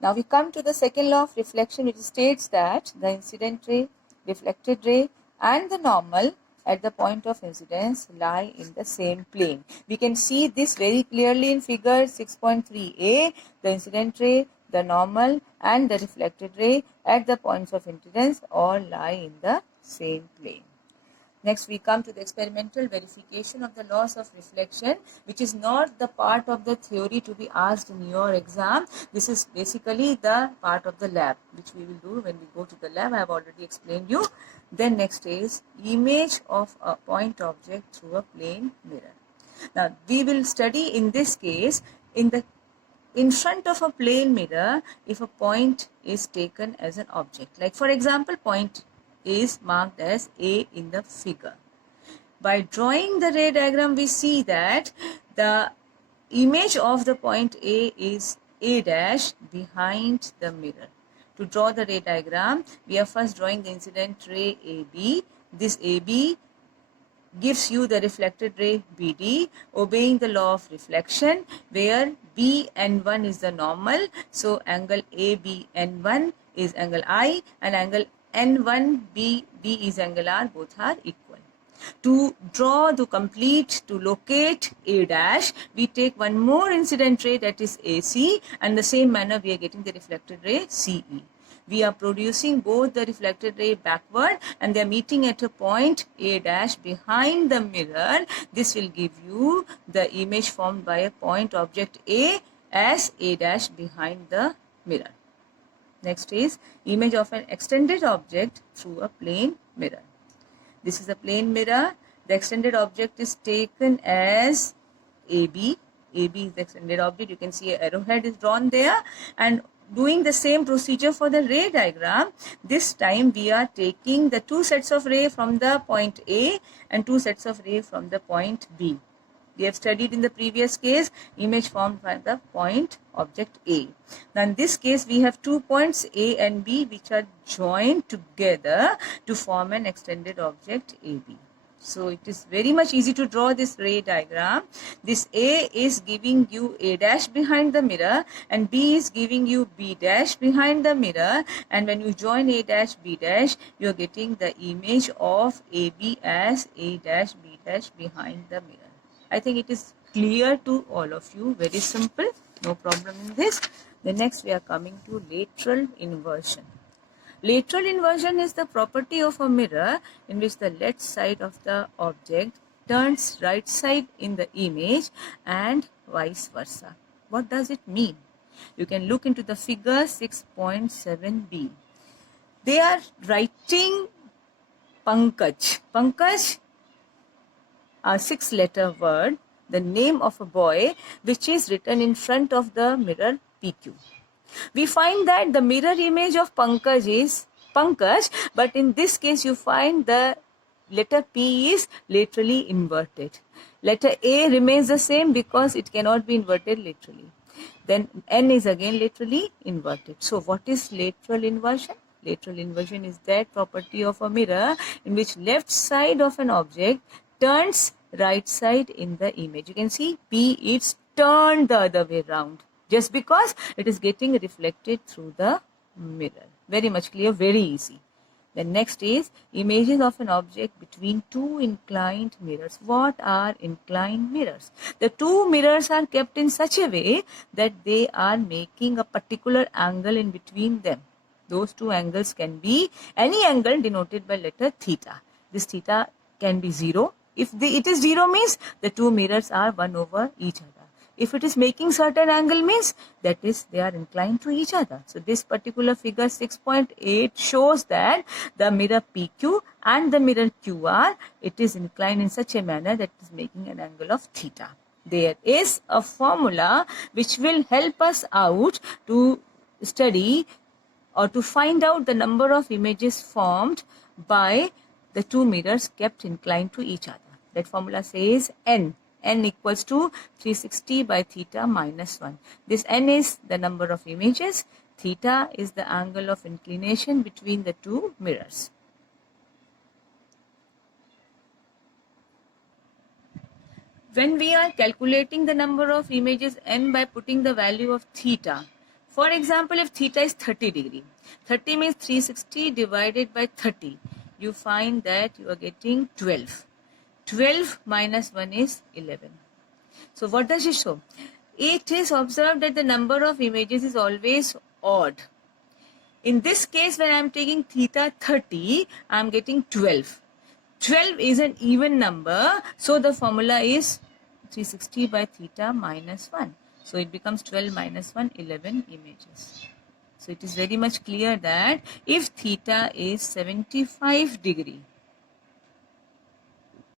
Now we come to the second law of reflection, which states that the incident ray, reflected ray and the normal at the point of incidence lie in the same plane. We can see this very clearly in figure 6.3a. The incident ray, the normal and the reflected ray at the points of incidence all lie in the same plane. Next, we come to the experimental verification of the laws of reflection, which is not the part of the theory to be asked in your exam. This is basically the part of the lab, which we will do when we go to the lab. I have already explained you. Then next is image of a point object through a plane mirror. Now, we will study in this case in front of a plane mirror if a point is taken as an object. Like for example, point is marked as A in the figure. By drawing the ray diagram, we see that the image of the point A is A dash behind the mirror. To draw the ray diagram, we are first drawing the incident ray AB. This AB gives you the reflected ray BD, obeying the law of reflection, where BN1 is the normal. So angle ABN1 is angle I and angle N1BB is angle R. Both are equal. To draw, to complete, to locate A dash, we take one more incident ray, that is AC, and the same manner we are getting the reflected ray CE. We are producing both the reflected ray backward and they are meeting at a point A dash behind the mirror. This will give you the image formed by a point object A as A dash behind the mirror. Next is image of an extended object through a plane mirror. This is a plane mirror. The extended object is taken as AB. AB is the extended object. You can see an arrowhead is drawn there. And doing the same procedure for the ray diagram, this time we are taking the two sets of ray from the point A and two sets of ray from the point B. We have studied in the previous case image formed by the point object A. Now in this case we have 2 points A and B which are joined together to form an extended object AB. So it is very much easy to draw this ray diagram. This A is giving you A dash behind the mirror and B is giving you B dash behind the mirror, and when you join A dash B dash, you are getting the image of AB as A dash B dash behind the mirror. I think it is clear to all of you, very simple, no problem in this. The next we are coming to lateral inversion. Lateral inversion is the property of a mirror in which the left side of the object turns right side in the image and vice versa. What does it mean? You can look into the figure 6.7b. They are writing Pankaj. Pankaj, a 6-letter word, the name of a boy, which is written in front of the mirror PQ. We find that the mirror image of Pankaj is Pankaj, but in this case you find the letter P is laterally inverted. Letter A remains the same because it cannot be inverted laterally. Then N is again laterally inverted. So what is lateral inversion? Lateral inversion is that property of a mirror in which left side of an object turns right side in the image. You can see P is turned the other way around just because it is getting reflected through the mirror. Very much clear, very easy. The next is images of an object between two inclined mirrors. What are inclined mirrors? The two mirrors are kept in such a way that they are making a particular angle in between them. Those two angles can be any angle denoted by letter theta. This theta can be 0. If it is 0 means the two mirrors are one over each other. If it is making certain angle means that is they are inclined to each other. So this particular figure 6.8 shows that the mirror PQ and the mirror QR, it is inclined in such a manner that it is making an angle of theta. There is a formula which will help us out to study or to find out the number of images formed by the two mirrors kept inclined to each other. That formula says N equals to 360 by theta minus 1. This N is the number of images. Theta is the angle of inclination between the two mirrors. When we are calculating the number of images N by putting the value of theta, For example, if theta is 30 degree, 30 means 360 divided by 30. You find that you are getting 12. 12 minus 1 is 11. So what does it show? It is observed that the number of images is always odd. In this case, when I am taking theta 30, I am getting 12. 12 is an even number, so the formula is 360 by theta minus 1. So it becomes 12 minus 1, 11 images. So it is very much clear that if theta is 75 degree,